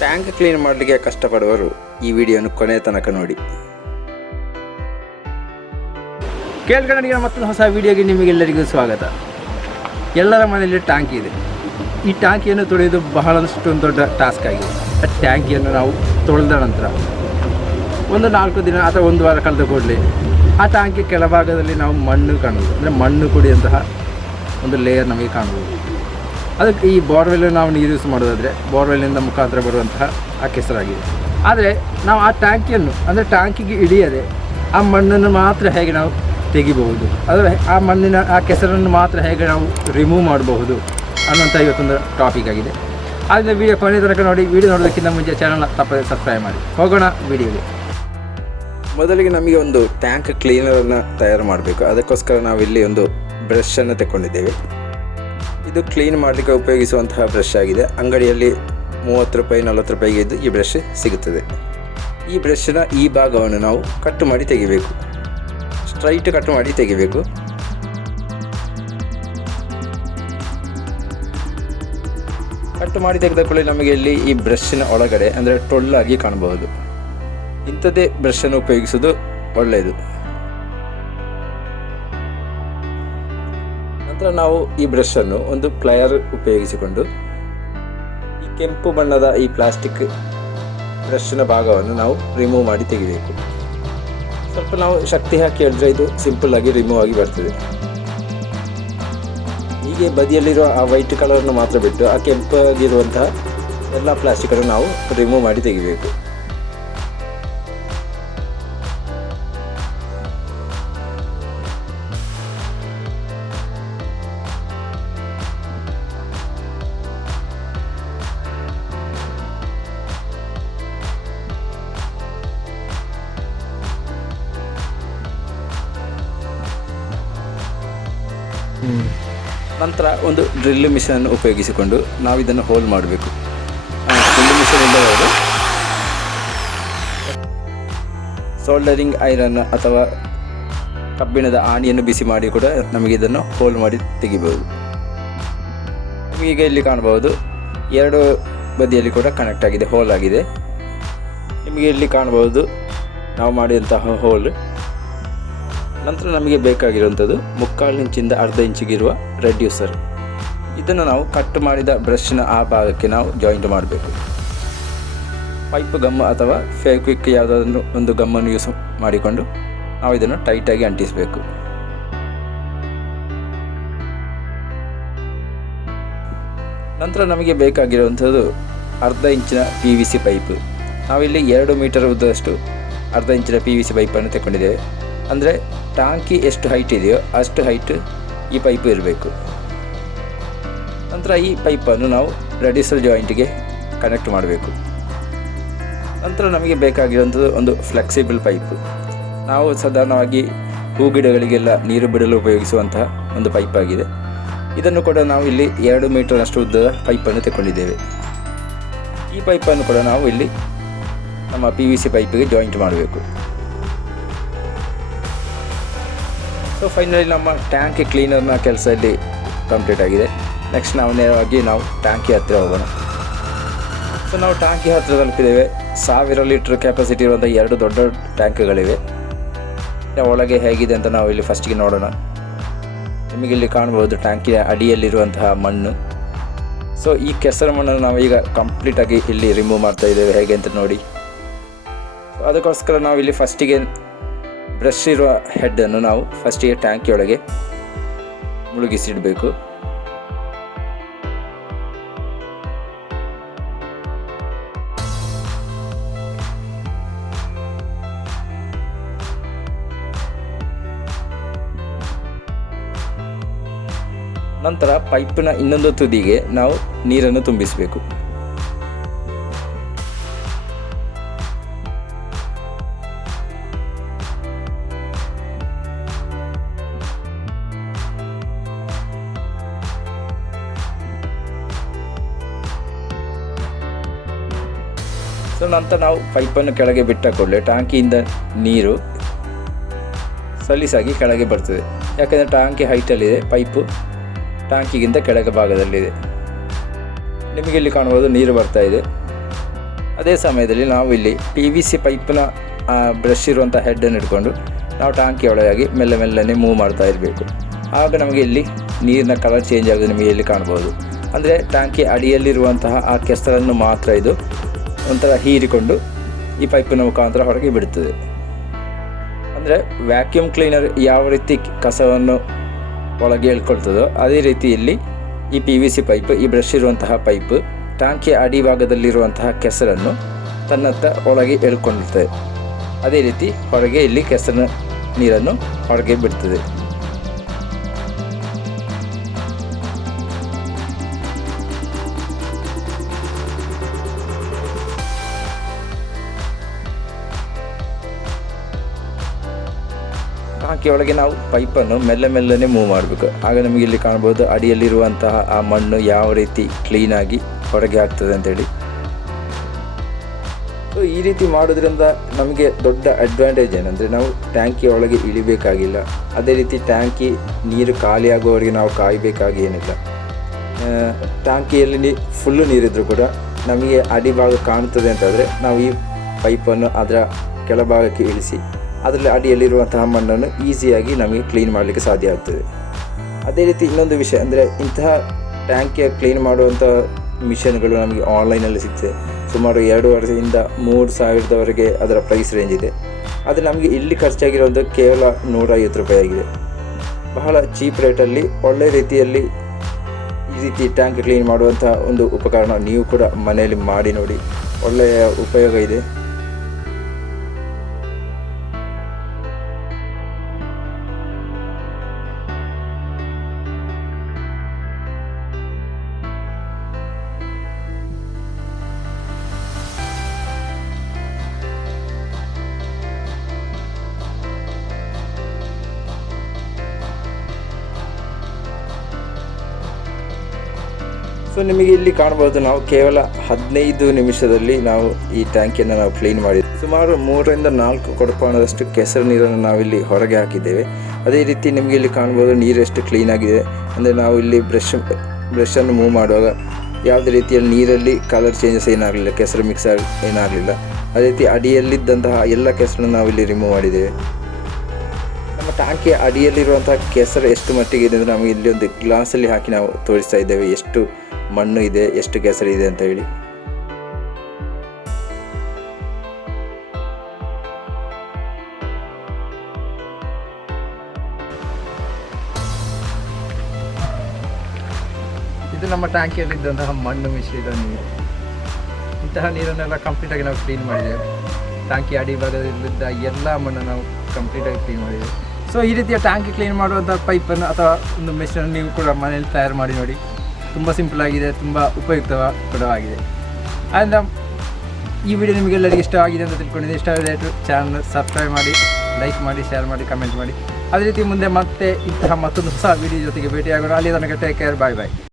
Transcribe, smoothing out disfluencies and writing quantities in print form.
Tank clean ಮಾಡಲಿಕ್ಕೆ ಕಷ್ಟಪಡುವವರು ಈ ವಿಡಿಯೋನ ಕೊನೆ ತನಕ ನೋಡಿ. ಕೇಳ್ಕೊಂಡ ಮತ್ತೊಂದು ಹೊಸ ವಿಡಿಯೋಗೆ ನಿಮಗೆಲ್ಲರಿಗೂ ಸ್ವಾಗತ. ಎಲ್ಲರ ಮನೆಯಲ್ಲಿ ಟ್ಯಾಂಕ್ ಇದೆ. ಈ ಟ್ಯಾಂಕಿಯನ್ನು ತೊಳೆಯೋದು ಬಹಳಷ್ಟು ದೊಡ್ಡ ಟಾಸ್ಕ್ ಆಗಿದೆ. ಆ ಟ್ಯಾಂಕಿಯನ್ನು ನಾವು ತೊಳೆದ ನಂತರ ಒಂದು 4 ದಿನ ಅಥವಾ 1 ವಾರ ಕಳೆದ ಕೂಡಲೇ ಆ ಟ್ಯಾಂಕಿ ಕೆಳಭಾಗದಲ್ಲಿ ನಾವು ಮಣ್ಣು ಕಾಣಬಹುದು. ಅಂದರೆ ಮಣ್ಣು ಕುಡಿಯುವಂತಹ ಒಂದು ಲೇಯರ್ ನಮಗೆ ಕಾಣಬಹುದು. ಅದಕ್ಕೆ ಈ ಬೋರ್ವೆಲ್ ನಾವು ನೀರು ಯೂಸ್ ಮಾಡೋದಾದರೆ ಬೋರ್ವೆಲ್ಲಿಂದ ಮುಖಾಂತರ ಬರುವಂತಹ ಆ ಕೆಸರಾಗಿದೆ. ಆದರೆ ನಾವು ಆ ಟ್ಯಾಂಕಿಯನ್ನು ಅಂದರೆ ಟ್ಯಾಂಕಿಗೆ ಹಿಡಿಯದೆ ಆ ಮಣ್ಣನ್ನು ಮಾತ್ರ ಹೇಗೆ ನಾವು ತೆಗಿಬಹುದು, ಅಂದರೆ ಆ ಮಣ್ಣಿನ ಆ ಕೆಸರನ್ನು ಮಾತ್ರ ಹೇಗೆ ನಾವು ರಿಮೂವ್ ಮಾಡಬಹುದು ಅನ್ನೋಂಥ ಇವತ್ತೊಂದು ಟಾಪಿಕ್ ಆಗಿದೆ. ಆದ್ದರಿಂದ ವಿಡಿಯೋ ಕೊನೆ ತನಕ ನೋಡಿ. ವಿಡಿಯೋ ನೋಡೋದಕ್ಕಿಂತ ಮುಂಚೆ ಚಾನಲ್ನ ತಪ್ಪದೆ ಸಬ್ಸ್ಕ್ರೈಬ್ ಮಾಡಿ. ಹೋಗೋಣ ವಿಡಿಯೋಗೆ. ಮೊದಲಿಗೆ ನಮಗೆ ಒಂದು ಟ್ಯಾಂಕ್ ಕ್ಲೀನರನ್ನು ತಯಾರು ಮಾಡಬೇಕು. ಅದಕ್ಕೋಸ್ಕರ ನಾವಿಲ್ಲಿ ಒಂದು ಬ್ರಷನ್ನು ತಗೊಂಡಿದ್ದೇವೆ. ಇದು ಕ್ಲೀನ್ ಮಾಡಲಿಕ್ಕೆ ಉಪಯೋಗಿಸುವಂತಹ ಬ್ರಷ್ ಆಗಿದೆ. ಅಂಗಡಿಯಲ್ಲಿ 30 ರೂಪಾಯಿ 40 ರೂಪಾಯಿಗೆ ಇದು ಈ ಬ್ರಷ್ ಸಿಗುತ್ತದೆ. ಈ ಬ್ರಷ್ನ ಈ ಭಾಗವನ್ನು ನಾವು ಕಟ್ ಮಾಡಿ ತೆಗಿಬೇಕು. ಸ್ಟ್ರೈಟ್ ಕಟ್ ಮಾಡಿ ತೆಗಿಬೇಕು. ಕಟ್ ಮಾಡಿ ತೆಗೆದ ಕೂಡಲೇ ನಮಗೆ ಇಲ್ಲಿ ಈ ಬ್ರಷ್ನ ಒಳಗಡೆ ಅಂದರೆ ಟೊಳ್ಳಾಗಿ ಕಾಣಬಹುದು. ಇಂಥದ್ದೇ ಬ್ರಷನ್ನು ಉಪಯೋಗಿಸೋದು ಒಳ್ಳೆಯದು. ನಂತರ ನಾವು ಈ ಬ್ರಷನ್ನು ಒಂದು ಪ್ಲಯರ್ ಉಪಯೋಗಿಸಿಕೊಂಡು ಈ ಕೆಂಪು ಬಣ್ಣದ ಈ ಪ್ಲಾಸ್ಟಿಕ್ ಬ್ರಷ್ನ ಭಾಗವನ್ನು ನಾವು ರಿಮೂವ್ ಮಾಡಿ ತೆಗಿಬೇಕು. ಸ್ವಲ್ಪ ನಾವು ಶಕ್ತಿ ಹಾಕಿ ಹೇಳಿದ್ರೆ ಇದು ಸಿಂಪಲ್ ಆಗಿ ರಿಮೂವ್ ಆಗಿ ಬರ್ತದೆ. ಹೀಗೆ ಬದಿಯಲ್ಲಿರುವ ಆ ವೈಟ್ ಕಲರನ್ನು ಮಾತ್ರ ಬಿಟ್ಟು ಆ ಕೆಂಪಾಗಿರುವಂತಹ ಎಲ್ಲ ಪ್ಲಾಸ್ಟಿಕನ್ನು ನಾವು ರಿಮೂವ್ ಮಾಡಿ ತೆಗಿಬೇಕು. ನಂತರ ಒಂದು ಡ್ರಿಲ್ ಮಿಷನನ್ನು ಉಪಯೋಗಿಸಿಕೊಂಡು ನಾವು ಇದನ್ನು ಹೋಲ್ ಮಾಡಬೇಕು. ಡ್ರಿಲ್ ಮಿಷನ್ ಇಲ್ಲವಾದರೆ ಸೋಲ್ಡರಿಂಗ್ ಐರನ್ ಅಥವಾ ಕಬ್ಬಿಣದ ಆಣಿಯನ್ನು ಬಿಸಿ ಮಾಡಿ ಕೂಡ ನಮಗೆ ಇದನ್ನು ಹೋಲ್ ಮಾಡಿ ತೆಗಿಬಹುದು. ಈಗ ಇಲ್ಲಿ ಕಾಣಬಹುದು 2 ಬದಿಯಲ್ಲಿ ಕೂಡ ಕನೆಕ್ಟ್ ಆಗಿದೆ, ಹೋಲ್ ಆಗಿದೆ. ನಿಮಗೆ ಇಲ್ಲಿ ಕಾಣಬಹುದು ನಾವು ಮಾಡಿದಂತಹ ಹೋಲ್. ನಂತರ ನಮಗೆ ಬೇಕಾಗಿರುವಂಥದ್ದು 3/4 ಇಂಚಿಂದ ಅರ್ಧ ಇಂಚಿಗಿರುವ ರೆಡ್ಯೂಸರ್. ಇದನ್ನು ನಾವು ಕಟ್ ಮಾಡಿದ ಬ್ರಷ್ನ ಆ ಭಾಗಕ್ಕೆ ನಾವು ಜಾಯಿಂಟ್ ಮಾಡಬೇಕು. ಪೈಪ್ ಗಮ್ ಅಥವಾ ಫೆವಿಕ್ವಿಕ್ ಯಾವುದಾದ್ರೂ ಒಂದು ಗಮ್ಮನ್ನು ಯೂಸ್ ಮಾಡಿಕೊಂಡು ನಾವು ಇದನ್ನು ಟೈಟಾಗಿ ಅಂಟಿಸಬೇಕು. ನಂತರ ನಮಗೆ ಬೇಕಾಗಿರುವಂಥದ್ದು ಅರ್ಧ ಇಂಚಿನ PVC ಪೈಪ್. ನಾವಿಲ್ಲಿ 2 ಮೀಟರ್ ಉದ್ದದಷ್ಟು ಅರ್ಧ ಇಂಚಿನ PVC ಪೈಪನ್ನು ತಗೊಂಡಿದ್ದೇವೆ. ಅಂದರೆ ಟ್ಯಾಂಕಿ ಎಷ್ಟು ಹೈಟ್ ಇದೆಯೋ ಅಷ್ಟು ಹೈಟ್ ಈ ಪೈಪ್ ಇರಬೇಕು. ನಂತರ ಈ ಪೈಪನ್ನು ನಾವು ರೆಡ್ಯೂಸರ್ ಜಾಯಿಂಟಿಗೆ ಕನೆಕ್ಟ್ ಮಾಡಬೇಕು. ನಂತರ ನಮಗೆ ಬೇಕಾಗಿರುವಂಥದ್ದು ಒಂದು ಫ್ಲೆಕ್ಸಿಬಲ್ ಪೈಪ್. ನಾವು ಸಾಧಾರಣವಾಗಿ ಹೂಗಿಡಗಳಿಗೆಲ್ಲ ನೀರು ಬಿಡಲು ಉಪಯೋಗಿಸುವಂತಹ ಒಂದು ಪೈಪ್ ಆಗಿದೆ. ಇದನ್ನು ಕೂಡ ನಾವು ಇಲ್ಲಿ 2 ಮೀಟರ್ನಷ್ಟು ಉದ್ದದ ಪೈಪನ್ನು ತಗೊಂಡಿದ್ದೇವೆ. ಈ ಪೈಪನ್ನು ಕೂಡ ನಾವು ಇಲ್ಲಿ ನಮ್ಮ PVC ಪೈಪಿಗೆ ಜಾಯಿಂಟ್ ಮಾಡಬೇಕು. ಸೊ ಫೈನಲಿ ನಮ್ಮ ಟ್ಯಾಂಕ್ ಕ್ಲೀನರ್ನ ಕೆಲಸ ಇಲ್ಲಿ ಕಂಪ್ಲೀಟ್ ಆಗಿದೆ. ನೆಕ್ಸ್ಟ್ ನಾವು ನೇರವಾಗಿ ಟ್ಯಾಂಕಿ ಹತ್ತಿರ ಹೋಗೋಣ. ಸೊ ನಾವು ಟ್ಯಾಂಕಿ ಹತ್ತಿರ ತಲುಪಿದ್ದೇವೆ. 1000 ಲೀಟ್ರ್ ಕೆಪಾಸಿಟಿ ಇರುವಂಥ 2 ದೊಡ್ಡ ಟ್ಯಾಂಕ್ಗಳಿವೆ. ಒಳಗೆ ಹೇಗಿದೆ ಅಂತ ನಾವು ಇಲ್ಲಿ ಫಸ್ಟಿಗೆ ನೋಡೋಣ. ನಿಮಗೆ ಇಲ್ಲಿ ಕಾಣಬಹುದು ಟ್ಯಾಂಕಿಯ ಅಡಿಯಲ್ಲಿರುವಂತಹ ಮಣ್ಣು. ಸೊ ಈ ಕೆಸರು ಮಣ್ಣನ್ನು ನಾವು ಈಗ ಕಂಪ್ಲೀಟಾಗಿ ಇಲ್ಲಿ ರಿಮೂವ್ ಮಾಡ್ತಾ ಇದ್ದೇವೆ. ಹೇಗೆ ಅಂತ ನೋಡಿ. ಅದಕ್ಕೋಸ್ಕರ ನಾವು ಇಲ್ಲಿ ಫಸ್ಟಿಗೆ ಬ್ರಷ್ ಇರುವ ಹೆಡ್ಡನ್ನು ನಾವು ಫಸ್ಟಿಗೆ ಟ್ಯಾಂಕಿಯೊಳಗೆ ಮುಳುಗಿಸಿಡಬೇಕು. ನಂತರ ಪೈಪಿನ ಇನ್ನೊಂದು ತುದಿಗೆ ನಾವು ನೀರನ್ನು ತುಂಬಿಸಬೇಕು. ಸೊ ನಂತರ ನಾವು ಪೈಪನ್ನು ಕೆಳಗೆ ಬಿಟ್ಟ ಕೂಡಲೇ ಟ್ಯಾಂಕಿಯಿಂದ ನೀರು ಸಲೀಸಾಗಿ ಕೆಳಗೆ ಬರ್ತದೆ. ಯಾಕೆಂದರೆ ಟ್ಯಾಂಕಿ ಹೈಟಲ್ಲಿದೆ, ಪೈಪು ಟ್ಯಾಂಕಿಗಿಂತ ಕೆಳಗೆ ಭಾಗದಲ್ಲಿದೆ. ನಿಮಗೆ ಇಲ್ಲಿ ಕಾಣಬಹುದು ನೀರು ಬರ್ತಾ ಇದೆ. ಅದೇ ಸಮಯದಲ್ಲಿ ನಾವು ಇಲ್ಲಿ PVC ಪೈಪ್ನ ಬ್ರಷ್ ಇರುವಂಥ ಹೆಡ್ಡನ್ನು ಹಿಡ್ಕೊಂಡು ನಾವು ಟಾಂಕಿ ಒಳಗಾಗಿ ಮೆಲ್ಲನೆ ಮೂವ್ ಮಾಡ್ತಾ ಇರಬೇಕು. ಆಗ ನಮಗೆ ಇಲ್ಲಿ ನೀರಿನ ಕಲರ್ ಚೇಂಜ್ ಆಗೋದು ನಿಮಗೆ ಇಲ್ಲಿ ಕಾಣ್ಬೋದು. ಅಂದರೆ ಟಾಂಕಿ ಅಡಿಯಲ್ಲಿರುವಂತಹ ಆ ಕೆಸರನ್ನು ಮಾತ್ರ ಇದು ಒಂಥರ ಹೀರಿಕೊಂಡು ಈ ಪೈಪಿನ ಮುಖಾಂತರ ಹೊರಗೆ ಬಿಡುತ್ತದೆ. ಅಂದರೆ ವ್ಯಾಕ್ಯೂಮ್ ಕ್ಲೀನರ್ ಯಾವ ರೀತಿ ಕಸವನ್ನು ಒಳಗೆ ಎಳ್ಕೊಳ್ತದೋ ಅದೇ ರೀತಿ ಇಲ್ಲಿ ಈ PVC ಪೈಪ್, ಈ ಬ್ರಷ್ ಇರುವಂತಹ ಪೈಪ್ ಟಾಂಕಿಯ ಅಡಿಭಾಗದಲ್ಲಿರುವಂತಹ ಕೆಸರನ್ನು ತನ್ನತ್ತ ಒಳಗೆ ಎಳ್ಕೊಂಡಿರ್ತದೆ. ಅದೇ ರೀತಿ ಹೊರಗೆ ಇಲ್ಲಿ ಕೆಸರಿನ ನೀರನ್ನು ಹೊರಗೆ ಬಿಡ್ತದೆ. ಟಾಂಕಿ ಒಳಗೆ ನಾವು ಪೈಪನ್ನು ಮೆಲ್ಲನೆ ಮೂವ್ ಮಾಡಬೇಕು. ಆಗ ನಮಗೆ ಇಲ್ಲಿ ಕಾಣ್ಬೋದು ಅಡಿಯಲ್ಲಿರುವಂತಹ ಆ ಮಣ್ಣು ಯಾವ ರೀತಿ ಕ್ಲೀನಾಗಿ ಹೊರಗೆ ಆಗ್ತದೆ ಅಂತೇಳಿ. ಸೊ ಈ ರೀತಿ ಮಾಡೋದ್ರಿಂದ ನಮಗೆ ದೊಡ್ಡ ಅಡ್ವಾಂಟೇಜ್ ಏನಂದರೆ ನಾವು ಟ್ಯಾಂಕಿ ಒಳಗೆ ಇಳಿಬೇಕಾಗಿಲ್ಲ. ಅದೇ ರೀತಿ ಟ್ಯಾಂಕಿ ನೀರು ಖಾಲಿ ಆಗುವವರೆಗೆ ನಾವು ಕಾಯಬೇಕಾಗಿ ಏನಿಲ್ಲ. ಟ್ಯಾಂಕಿಯಲ್ಲಿ ಫುಲ್ಲು ನೀರಿದ್ರೂ ಕೂಡ ನಮಗೆ ಅಡಿಭಾಗ ಕಾಣ್ತದೆ ಅಂತಂದರೆ ನಾವು ಈ ಪೈಪನ್ನು ಅದರ ಕೆಳಭಾಗಕ್ಕೆ ಇಳಿಸಿ ಅದರಲ್ಲಿ ಅಡಿಯಲ್ಲಿರುವಂತಹ ಮಣ್ಣನ್ನು ಈಸಿಯಾಗಿ ನಮಗೆ ಕ್ಲೀನ್ ಮಾಡಲಿಕ್ಕೆ ಸಾಧ್ಯ ಆಗ್ತದೆ. ಅದೇ ರೀತಿ ಇನ್ನೊಂದು ವಿಷಯ ಅಂದರೆ ಇಂತಹ ಟ್ಯಾಂಕಿಯ ಕ್ಲೀನ್ ಮಾಡುವಂಥ ಮಿಷನ್ಗಳು ನಮಗೆ ಆನ್ಲೈನಲ್ಲಿ ಸಿಗ್ತದೆ. ಸುಮಾರು 2,500ದಿಂದ 3,000ವರೆಗೆ ಅದರ ಪ್ರೈಸ್ ರೇಂಜ್ ಇದೆ. ಆದರೆ ನಮಗೆ ಇಲ್ಲಿ ಖರ್ಚಾಗಿರೋದು ಕೇವಲ 150 ರೂಪಾಯಿ ಆಗಿದೆ. ಬಹಳ ಚೀಪ್ ರೇಟಲ್ಲಿ ಒಳ್ಳೆ ರೀತಿಯಲ್ಲಿ ಈ ರೀತಿ ಟ್ಯಾಂಕ್ ಕ್ಲೀನ್ ಮಾಡುವಂಥ ಒಂದು ಉಪಕರಣ ನೀವು ಕೂಡ ಮನೆಯಲ್ಲಿ ಮಾಡಿ ನೋಡಿ, ಒಳ್ಳೆಯ ಉಪಯೋಗ ಇದೆ. ಸೊ ನಿಮಗೆ ಇಲ್ಲಿ ಕಾಣ್ಬೋದು ನಾವು ಕೇವಲ 15 ನಿಮಿಷದಲ್ಲಿ ನಾವು ಈ ಟ್ಯಾಂಕಿಯನ್ನು ನಾವು ಕ್ಲೀನ್ ಮಾಡಿದ್ವಿ. ಸುಮಾರು 3ರಿಂದ 4 ಕೊಡಪಾನದಷ್ಟು ಕೆಸರು ನೀರನ್ನು ನಾವಿಲ್ಲಿ ಹೊರಗೆ ಹಾಕಿದ್ದೇವೆ. ಅದೇ ರೀತಿ ನಿಮಗೆ ಇಲ್ಲಿ ಕಾಣ್ಬೋದು ನೀರು ಎಷ್ಟು ಕ್ಲೀನಾಗಿದೆ. ಅಂದರೆ ನಾವು ಇಲ್ಲಿ ಬ್ರಷನ್ನು ಮೂವ್ ಮಾಡುವಾಗ ಯಾವುದೇ ರೀತಿಯಲ್ಲಿ ನೀರಲ್ಲಿ ಕಲರ್ ಚೇಂಜಸ್ ಏನಾಗಲಿಲ್ಲ, ಕೆಸರು ಮಿಕ್ಸ್ ಏನಾಗಲಿಲ್ಲ. ಅದೇ ರೀತಿ ಅಡಿಯಲ್ಲಿದ್ದಂತಹ ಎಲ್ಲ ಕೆಸರನ್ನು ನಾವಿಲ್ಲಿ ರಿಮೂವ್ ಮಾಡಿದ್ದೇವೆ. ನಮ್ಮ ಟಾಂಕಿಯ ಅಡಿಯಲ್ಲಿರುವಂತಹ ಕೆಸರು ಎಷ್ಟು ಮಟ್ಟಿಗೆ ಇದೆ ಅಂದರೆ ನಮಗೆ ಇಲ್ಲಿ ಒಂದು ಗ್ಲಾಸಲ್ಲಿ ಹಾಕಿ ನಾವು ತೋರಿಸ್ತಾ ಇದ್ದೇವೆ ಎಷ್ಟು ಮಣ್ಣು ಇದೆ, ಎಷ್ಟು ಕೆಸರು ಇದೆ ಅಂತ ಹೇಳಿ. ಇದು ನಮ್ಮ ಟ್ಯಾಂಕಿಯಲ್ಲಿದ್ದಂತಹ ಮಣ್ಣು ಮಿಶ್ರಿತ ನೀರು. ಇಂತಹ ನೀರನ್ನೆಲ್ಲ ಕಂಪ್ಲೀಟಾಗಿ ನಾವು ಕ್ಲೀನ್ ಮಾಡಿದ್ದೇವೆ. ಟ್ಯಾಂಕಿ ಅಡಿಭಾಗದಲ್ಲಿದ್ದ ಎಲ್ಲ ಮಣ್ಣು ನಾವು ಕಂಪ್ಲೀಟಾಗಿ ಕ್ಲೀನ್ ಮಾಡಿದ್ದೇವೆ. ಸೊ ಈ ರೀತಿಯ ಟ್ಯಾಂಕಿ ಕ್ಲೀನ್ ಮಾಡುವಂಥ ಪೈಪನ್ನು ಅಥವಾ ಒಂದು ಮೆಷಿನ್ ನೀವು ಕೂಡ ಮನೇಲಿ ತಯಾರು ಮಾಡಿ ನೋಡಿ. ತುಂಬ ಸಿಂಪಲ್ ಆಗಿದೆ, ತುಂಬ ಉಪಯುಕ್ತ ಕೂಡ ಆಗಿದೆ. ಆದ್ದರಿಂದ ಈ ವಿಡಿಯೋ ನಿಮಗೆಲ್ಲರಿಗೂ ಇಷ್ಟವಾಗಿದೆ ಅಂತ ತಿಳ್ಕೊಂಡಿದ್ದೆ. ಇಷ್ಟವಾಗಿದೆ ಚಾನಲ್ ಸಬ್ಸ್ಕ್ರೈಬ್ ಮಾಡಿ, ಲೈಕ್ ಮಾಡಿ, ಶೇರ್ ಮಾಡಿ, ಕಮೆಂಟ್ ಮಾಡಿ. ಅದೇ ರೀತಿ ಮುಂದೆ ಮತ್ತೆ ಇಂತಹ ಮತ್ತೊಂದು ಹೊಸ ವಿಡಿಯೋ ಜೊತೆಗೆ ಭೇಟಿಯಾಗೋಣ. ಅಲ್ಲಿ ತನಕ ಟೇಕ್ ಕೇರ್, ಬಾಯ್ ಬಾಯ್.